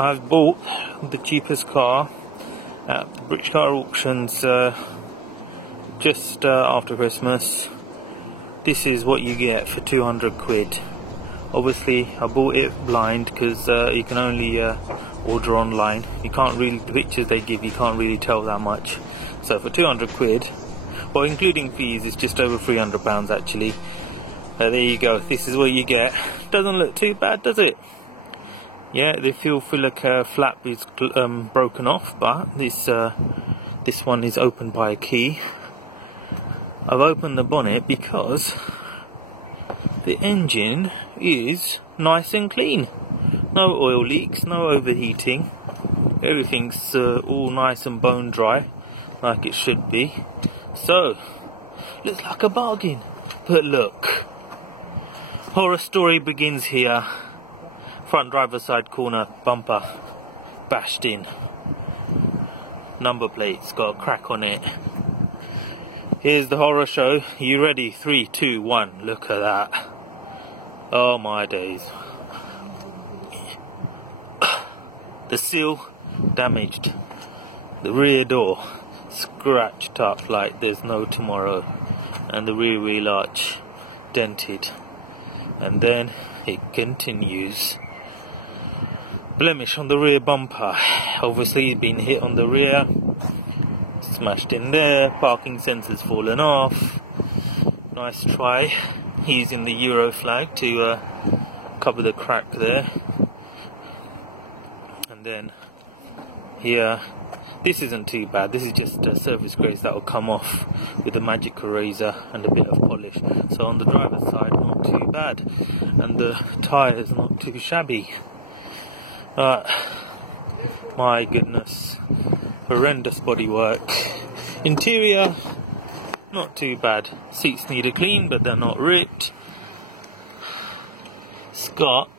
I've bought the cheapest car at the British Car Auctions just after Christmas. This is what you get for 200 quid. Obviously I bought it blind because you can only order online. You can't really, the pictures they give you can't really tell that much. So for 200 quid, well including fees, it's just over £300 actually. There you go, this is what you get. Doesn't look too bad, does it? Yeah, the fuel filler flap is broken off, but this one is opened by a key. I've opened the bonnet because the engine is nice and clean. No oil leaks, no overheating. Everything's all nice and bone dry, like it should be. So, looks like a bargain. But look, horror story begins here. Front driver's side corner bumper bashed in. Number plate's got a crack on it. Here's the horror show. You ready? 3, 2, 1. Look at that. Oh my days. The seal damaged. The rear door scratched up like there's no tomorrow. And the rear wheel arch dented. And then it continues. Blemish on the rear bumper. Obviously been hit on the rear. Smashed in there. Parking sensors fallen off. Nice try using the Euro flag to cover the crack there. And then here, this isn't too bad. This is just a surface grace that will come off with a magic eraser and a bit of polish. So on the driver's side, not too bad, and the tyres not too shabby. My goodness, horrendous bodywork. Interior, not too bad. Seats need a clean, but they're not ripped. It's got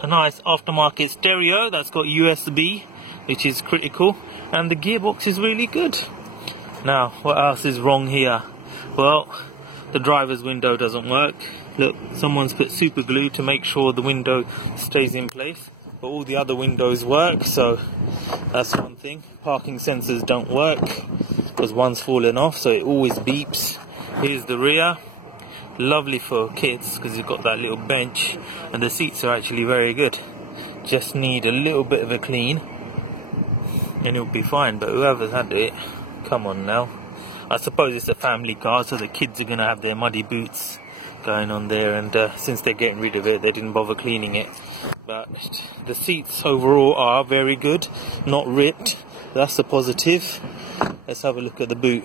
a nice aftermarket stereo that's got USB, which is critical, and the gearbox is really good. Now, what else is wrong here? Well, the driver's window doesn't work. Look, someone's put super glue to make sure the window stays in place, but all the other windows work, so that's one thing. Parking sensors don't work because one's fallen off, so it always beeps. Here's the rear. Lovely for kids because you've got that little bench, and the seats are actually very good. Just need a little bit of a clean and it'll be fine, but whoever's had it, come on now. I suppose it's a family car, so the kids are going to have their muddy boots going on there, and since they're getting rid of it, they didn't bother cleaning it. But the seats overall are very good, not ripped. That's a positive. Let's have a look at the boot.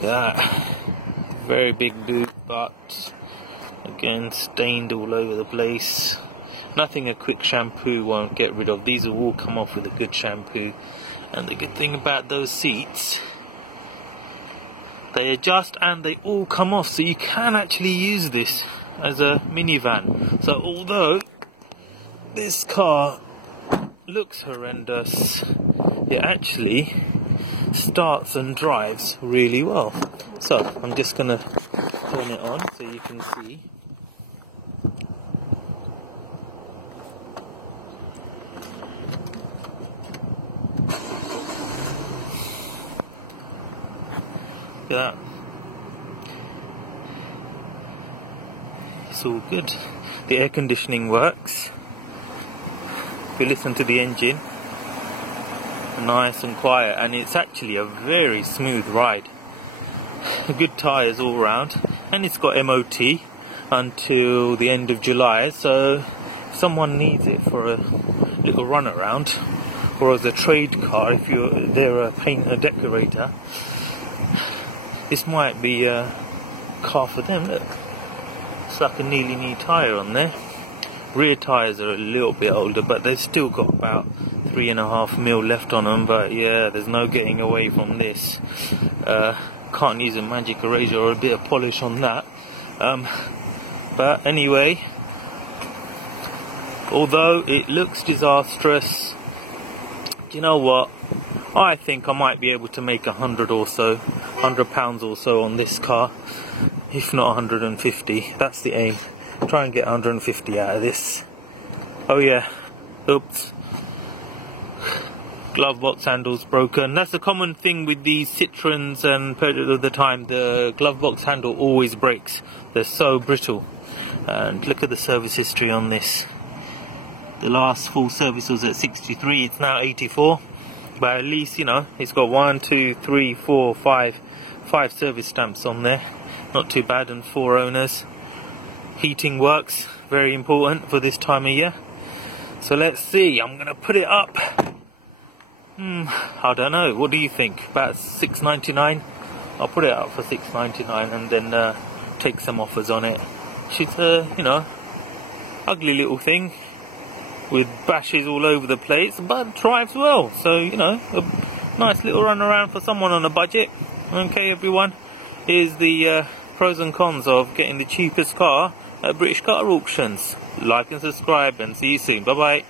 That very big boot, but again stained all over the place. Nothing a quick shampoo won't get rid of. These will all come off with a good shampoo. And the good thing about those seats, they adjust and they all come off, so you can actually use this as a minivan. So although this car looks horrendous, it actually starts and drives really well. So I'm just going to turn it on so you can see. Look at that. It's all good. The air conditioning works. If you listen to the engine, nice and quiet, and it's actually a very smooth ride. Good tyres all round, and it's got MOT until the end of July, so if someone needs it for a little run around, or as a trade car if they're a painter decorator, this might be a car for them. Look, it's like a nearly new tyre on there. Rear tyres are a little bit older, but they've still got about 3.5 mil left on them. But yeah, there's no getting away from this. Can't use a magic eraser or a bit of polish on that. But anyway, although it looks disastrous, do you know what? I think I might be able to make £100 or so on this car, if not 150. That's the aim. Try and get 150 out of this. Oh yeah, oops. Glove box handle's broken. That's a common thing with these Citroens and Peugeot of the time. The glove box handle always breaks. They're so brittle. And look at the service history on this. The last full service was at 63, it's now 84. But at least, you know, it's got 1, 2, 3, 4, 5 service stamps on there. Not too bad, and 4 owners. Heating works, very important for this time of year. So let's see, I'm going to put it up. I don't know, what do you think? About $6.99? I'll put it up for $6.99 and then take some offers on it. She's a, you know, ugly little thing with bashes all over the place, but drives well. So, you know, a nice little run around for someone on a budget. Okay, everyone, here's the pros and cons of getting the cheapest car at British car auctions. Like and subscribe, and see you soon. Bye bye.